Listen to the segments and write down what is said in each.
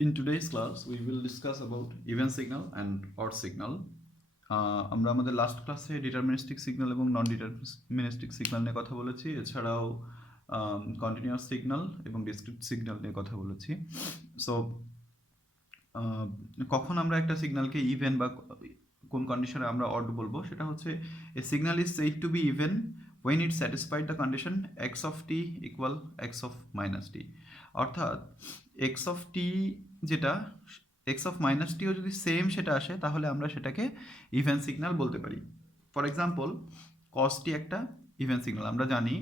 In today's class, we will discuss about even signal and odd signal. আমরা আমাদের last ক্লাসে deterministic signal এবং নন deterministic signal নিয়ে কথা বলেছি, এছাড়াও কন্টিনিউয়াস সিগন্যাল এবং ডিসক্রিট সিগন্যাল নিয়ে কথা বলেছি। সো কখন আমরা একটা সিগন্যালকে ইভেন বা কোন কন্ডিশনে আমরা অড বলবো, সেটা হচ্ছে a signal is said to be even when it satisfied the condition x of t equal x of minus t, অর্থাৎ x of t যেটা x of minus t ও যদি সেম সেটা আসে তাহলে আমরা সেটাকে ইভেন সিগন্যাল বলতে পারি। ফর এক্সাম্পল, cos t একটা ইভেন সিগন্যাল। আমরা জানি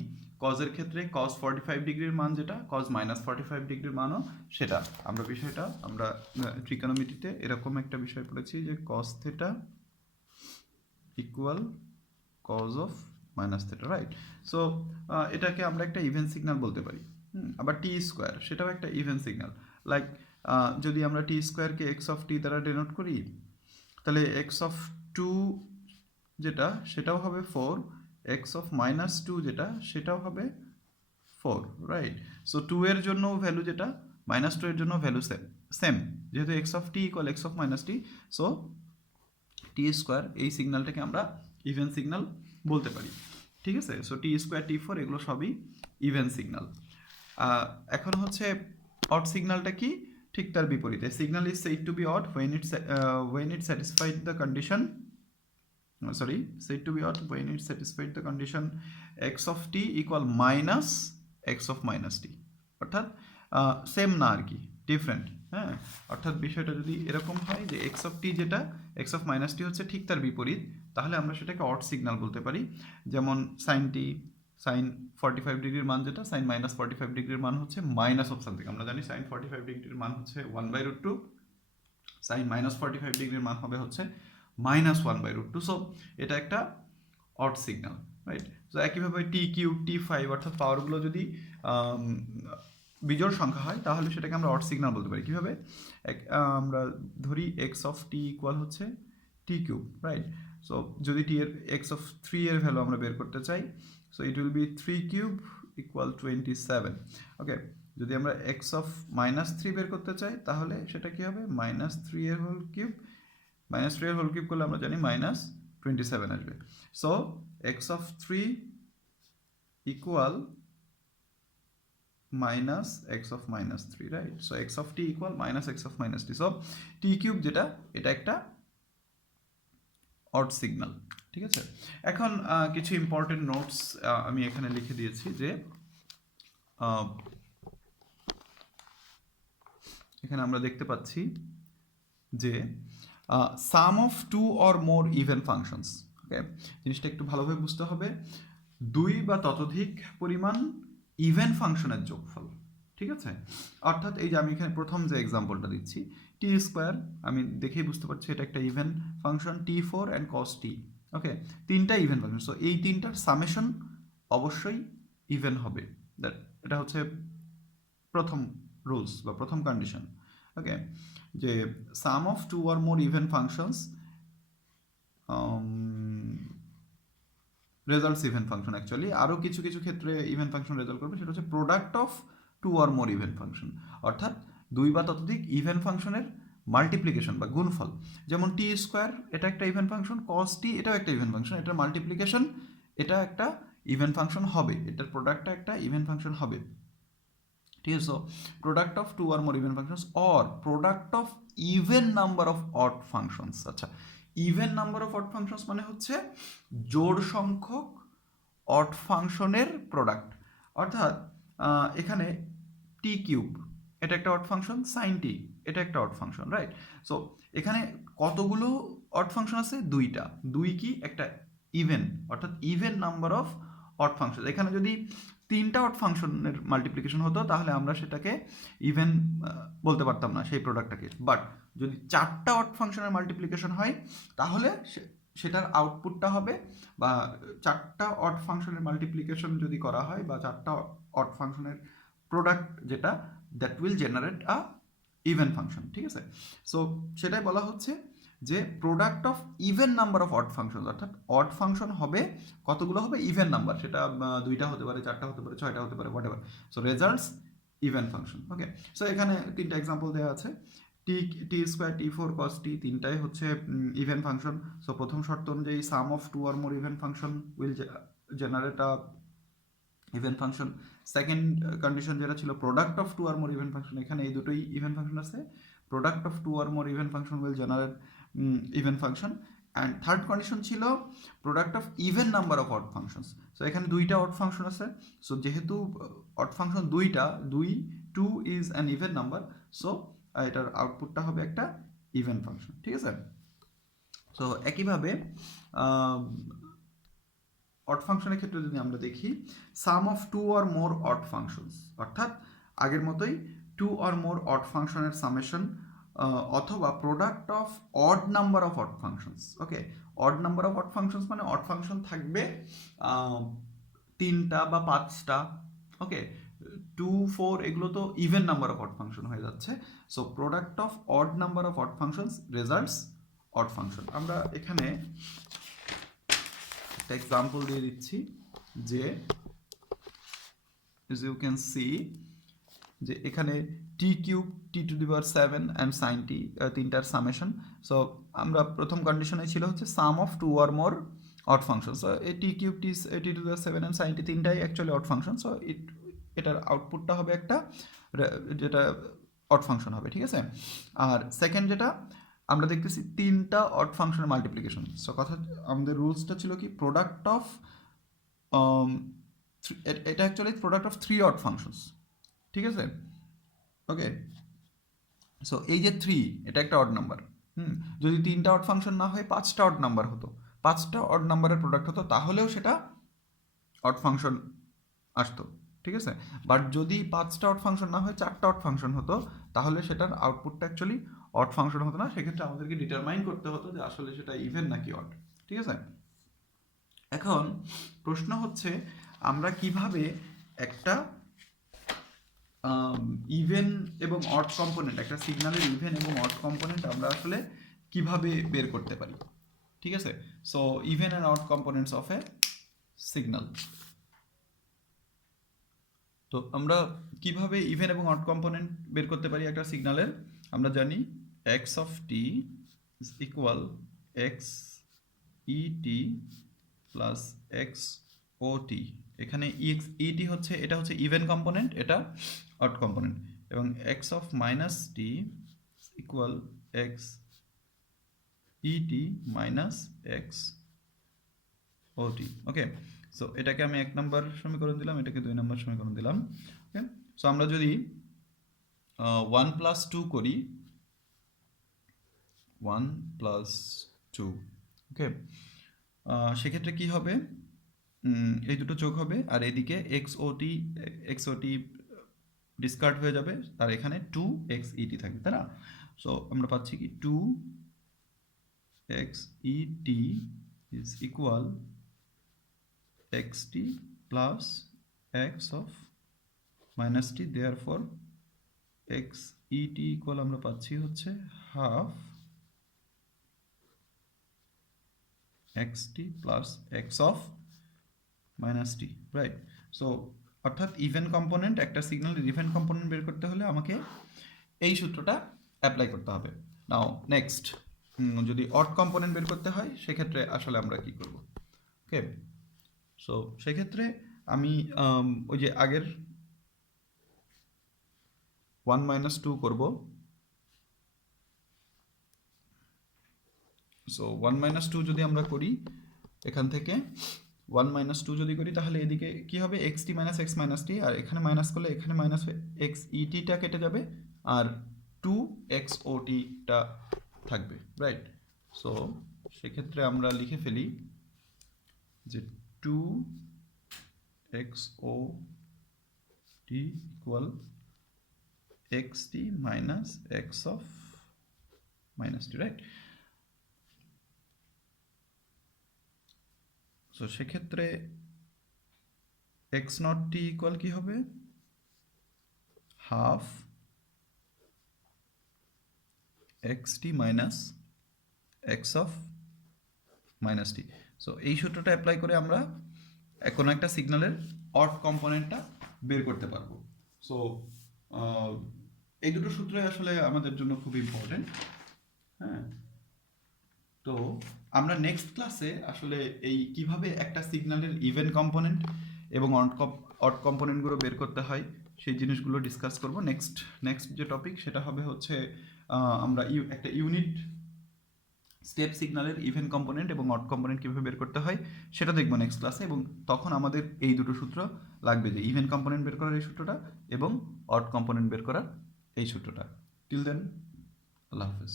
কজের ক্ষেত্রে cos 45 ডিগ্রির মান যেটা cos মাইনাস 45 ডিগ্রির মানও সেটা। আমরা ট্রিকোনোমেট্রিতে এরকম একটা বিষয় পড়েছি যে cos theta equal cos of minus theta, right? So এটাকে আমরা একটা ইভেন সিগন্যাল বলতে পারি। আবার টি স্কোয়ার সেটাও একটা ইভেন সিগন্যাল। লাইক যদি আমরা টি স্কোয়ারকে এক্স অফ টি দ্বারা ডেনোট করি, তাহলে এক্স অফ টু যেটা সেটাও হবে 4, এক্স অফ মাইনাস টু যেটা সেটাও হবে 4, রাইট? সো 2 এর জন্য ভ্যালু যেটা মাইনাস 2 এর জন্য ভ্যালু সেম, যেহেতু x of T equal x of minus T, so T square এই সিগন্যালটাকে আমরা ইভেন সিগন্যাল বলতে পারি। ঠিক আছে? সো টি স্কোয়ার টি ফোর এগুলো সবই ইভেন সিগন্যাল। এখন হচ্ছে অড সিগন্যালটা কি? ঠিক তার বিপরীতে। Signal is said to be odd when it satisfied the condition said to be odd when it satisfied the condition x of t equal minus x of minus t, অর্থাৎ same না আর কি, different. হ্যাঁ, অর্থাৎ বিষয়টা যদি এরকম হয় যে এক্স অফ টি যেটা এক্স অফ মাইনাস টি হচ্ছে ঠিক তার বিপরীত, তাহলে আমরা সেটাকে অড সিগন্যাল বলতে পারি। যেমন সাইন টি, সাইন 45 ডিগ্রির মান যেটা সাইন মাইনাস 45 ডিগ্রির মান হচ্ছে মাইনাস অফ সামথিং। আমরা জানি সাইন 45 ডিগ্রির মান হচ্ছে 1/√2, সাইন মাইনাস 45 ডিগ্রির মান হবে হচ্ছে -1/√2। সো এটা একটা অড সিগন্যাল, রাইট? সো একইভাবে টি কিউব টি ফাইভ অর্থাৎ পাওয়ারগুলো যদি বিজোড় সংখ্যা হয় তাহলে সেটাকে আমরা অড সিগন্যাল বলতে পারি। কীভাবে? আমরা ধরি এক্স অফ টি ইকুয়াল হচ্ছে টি কিউব, রাইট? সো যদি টি এর এক্স অফ 3 এর ভ্যালু আমরা বের করতে চাই, so it will be 3 cube equal 27। ওকে, যদি আমরা এক্স অফ মাইনাস 3 বের করতে চাই তাহলে সেটা কী হবে? -3 এর হোল কিউব, -3 এর হোল কিউব করলে আমরা জানি -27 আসবে। So x of 3 equal minus x of minus 3, right? So x of t equal minus x of minus t. So t cube যেটা এটা একটা অড সিগন্যাল। ঠিক আছে? এখন কিছু ইম্পর্টেন্ট নোটস আমি এখানে লিখে দিয়েছি যে এখানে আমরা দেখতে পাচ্ছি যে sum of two or more even functions. Okay, জিনিসটা একটু ভালোভাবে বুঝতে হবে। দুই বা ততোধিক পরিমাণ ইভেন ফাংশনের যোগফল। ঠিক আছে? অর্থাৎ এই যে আমি এখানে প্রথম যে এক্সাম্পলটা দিচ্ছি, টি স্কোয়ার, আমি দেখেই বুঝতে পারছি এটা একটা even function, t four and cos t. Okay, তিনটা ইভেন ফাংশন। সো এই তিনটার সামেশন অবশ্যই ইভেন হবে। দ্যাট এটা হচ্ছে প্রথম রুলস বা প্রথম কন্ডিশন। ওকে, যে sum of two or more even functions results even function. Actually আরও কিছু কিছু ক্ষেত্রে ইভেন ফাংশন রেজাল্ট করবে, সেটা হচ্ছে product of two or more even function, অর্থাৎ দুই বা ততোধিক ইভেন ফাংশনের মাল্টিপ্লিকেশন বা গুণফল। যেমন টি স্কোয়ার এটা একটা ইভেন ফাংশন, কস টি এটাও একটা ইভেন ফাংশন, এটার মাল্টিপ্লিকেশন এটা একটা ইভেন ফাংশন হবে, এটার প্রোডাক্টটা একটা ইভেন ফাংশন হবে। ঠিক আছে? So product of two or more even functions or product of even number of odd functions. আচ্ছা, even number of odd functions মানে হচ্ছে জোড় সংখ্যক অড ফাংশনের প্রোডাক্ট। অর্থাৎ এখানে টি কিউব এটা একটা অড ফাংশন, সাইন টি এটা একটা অড ফাংশন, রাইট? সো এখানে কতগুলো অড ফাংশন আছে? দুইটা। দুই কি একটা ইভেন, অর্থাৎ even number of odd function. এখানে যদি তিনটা অড ফাংশনের মাল্টিপ্লিকেশন হতো তাহলে আমরা সেটাকে ইভেন বলতে পারতাম না সেই প্রোডাক্টটাকে। বাট যদি চারটা অড ফাংশনের মাল্টিপ্লিকেশন হয় তাহলে সেটার আউটপুটটা হবে, বা চারটা অড ফাংশনের মাল্টিপ্লিকেশন যদি করা হয় বা চারটা অড ফাংশনের প্রোডাক্ট যেটা, that will generate a even function. ঠিক আছে? সো সেটাই বলা হচ্ছে যে product of even number of odd function, অর্থাৎ অড ফাংশন হবে কতগুলো হবে? Even number. সেটা দুইটা হতে পারে, চারটা হতে পারে, ছয়টা হতে পারে, what ever. So results even function. Okay, so এখানে তিনটা এক্সাম্পল দেওয়া আছে। টি স্কোয়ার, টি ফোর, কস টি, তিনটাই হচ্ছে ইভেন ফাংশন। সো প্রথম শর্ত অনুযায়ী sum of two or more even function will generate a even function. Second condition যেটা ছিল product of two or more even function, এখানে এই দুটোই ইভেন ফাংশন আছে, product of two or more even function will generate even function. And third condition ছিল product of even number of odd functions. So এখানে দুইটা odd function আছে, so যেহেতু odd function দুইটা, two is an even number, so এটার আউটপুটটা হবে একটা ইভেন ফাংশন। ঠিক আছে, সো একইভাবে অড ফাংশনের ক্ষেত্রে যদি আমরা দেখি sum of two or more odd functions, অর্থাৎ আগের মতোই টু অর মোর অড ফাংশনের সামেশন অথবা product of odd number of odd functions. Okay, odd number of odd functions মানে অড ফাংশন থাকবে তিনটা বা পাঁচটা। ওকে, টু ফোর এগুলো তো even number of odd function হয়ে যাচ্ছে। So product of odd number of odd functions results odd function. আমরা এখানে একটা এক্সাম্পল দিয়ে দিচ্ছি যে as you can see যে এখানে t cube, t to the power 7 and sine t, তিনটার সামেশন। সো আমরা প্রথম কন্ডিশনে ছিল হচ্ছে sum of two or more odd function. So এই t cube, t to the power 7 and sine t তিনটাই অ্যাকচুয়ালি অড ফাংশন। সো এটার আউটপুটটা হবে একটা যেটা অড ফাংশন হবে। ঠিক আছে, আর সেকেন্ড যেটা আমরা দেখতেছি তিনটা অড ফাংশনের মাল্টিপ্লিকেশন। সো কথা আমাদের রুলসটা ছিল কি প্রোডাক্ট অফ এটা actually product of three odd functions. ঠিক আছে, ওকে, সো এই যে থ্রি, এটা একটা অড নাম্বার। যদি তিনটা অড ফাংশন না হয় পাঁচটা অড নাম্বার হতো, পাঁচটা অড নাম্বারের প্রোডাক্ট হতো, তাহলেও সেটা অড ফাংশন আসতো। ঠিক আছে, বাট যদি পাঁচটা অড ফাংশন না হয় চারটা অড ফাংশন হতো, তাহলে সেটার আউটপুটটা অ্যাকচুয়ালি অড ফাংশন হতো না। সেক্ষেত্রে আমাদেরকে ডিটারমাইন করতে হতো যে আসলে সেটা ইভেন নাকি অড। ঠিক আছে, এখন প্রশ্ন হচ্ছে আমরা কিভাবে একটা ইভেন এবং অড কম্পোনেন্ট, একটা সিগন্যালের ইভেন এবং অড কম্পোনেন্ট আমরা আসলে কিভাবে বের করতে পারি। ঠিক আছে, so even and odd components of A signal. তো আমরা কিভাবে ইভেন এবং অড কম্পোনেন্ট বের করতে পারি একটা সিগন্যালের, আমরা জানি x of t is equal x e t plus x o t. এখানে ইটি হচ্ছে, এটা হচ্ছে ইভেন কম্পোনেন্ট, এটা অড কম্পোনেন্ট, এবং x of minus t equal x e t minus x o t. Okay, so এটাকে আমি 1 নম্বর সমীকরণ দিলাম, এটাকে 2 নম্বর সমীকরণ দিলাম। ওকে, সো আমরা যদি 1+2 করি, 1+2, ওকে, সেক্ষেত্রে কি হবে, এই দুটো যোগ হবে, আর এদিকে এক্স ও টি ডিসকার্ড হয়ে যাবে, আর এখানে 2xet থাকবে, তাই না? সো আমরা পাচ্ছি কি 2xet is equal xt plus x of minus T, therefore xet equal আমরা পাচ্ছি হচ্ছে half xt plus x of minus T, right? So অর্থাৎ ইভেন কম্পোনেন্ট, একটা সিগন্যালের ইভেন কম্পোনেন্ট বের করতে হলে আমাকে এই সূত্রটা অ্যাপ্লাই করতে হবে। নাও নেক্সট, যদি অড কম্পোনেন্ট বের করতে হয় সেক্ষেত্রে আসলে আমরা কি করব? ওকে, সো সেক্ষেত্রে আমি ওই যে আগের 1 - 2 করব। সো 1 - 2 যদি আমরা করি, এখান থেকে 1 - 2 যদি করি, তাহলে এদিকে কি হবে, xt মাইনাস এক্স মাইনাস টি, আর এখানে মাইনাস করলে এখানে মাইনাস হয়ে এক্স ইটিটা কেটে যাবে, আর 2xot-টা থাকবে, রাইট? সো সেক্ষেত্রে আমরা লিখে ফেলি যে 2xot equal xt minus x of minus T, right? So সেক্ষেত্রে এক্স নট টি ইকুয়াল কি হবে, half xt minus x of minus T. So এই সূত্রটা অ্যাপ্লাই করে আমরা কোনো একটা সিগন্যালের অড কম্পোনেন্টটা বের করতে পারবো। সো আহ, এই দুটো সূত্রই আসলে আমাদের জন্য খুব ইম্পর্টেন্ট। হ্যাঁ, তো আমরা নেক্সট ক্লাসে আসলে এই কিভাবে একটা সিগন্যালের ইভেন কম্পোনেন্ট এবং অড কম্পোনেন্টগুলো বের করতে হয় সেই জিনিসগুলো ডিসকাস করব। নেক্সট যে টপিক সেটা হবে হচ্ছে আমরা একটা ইউনিট স্টেপ সিগন্যালের ইভেন কম্পোনেন্ট এবং অড কম্পোনেন্ট কীভাবে বের করতে হয় সেটা দেখবো নেক্সট ক্লাসে, এবং তখন আমাদের এই দুটো সূত্র লাগবে, যে ইভেন কম্পোনেন্ট বের করার এই সূত্রটা এবং অড কম্পোনেন্ট বের করার এই সূত্রটা। টিল দেন, আল্লাহ হাফিজ।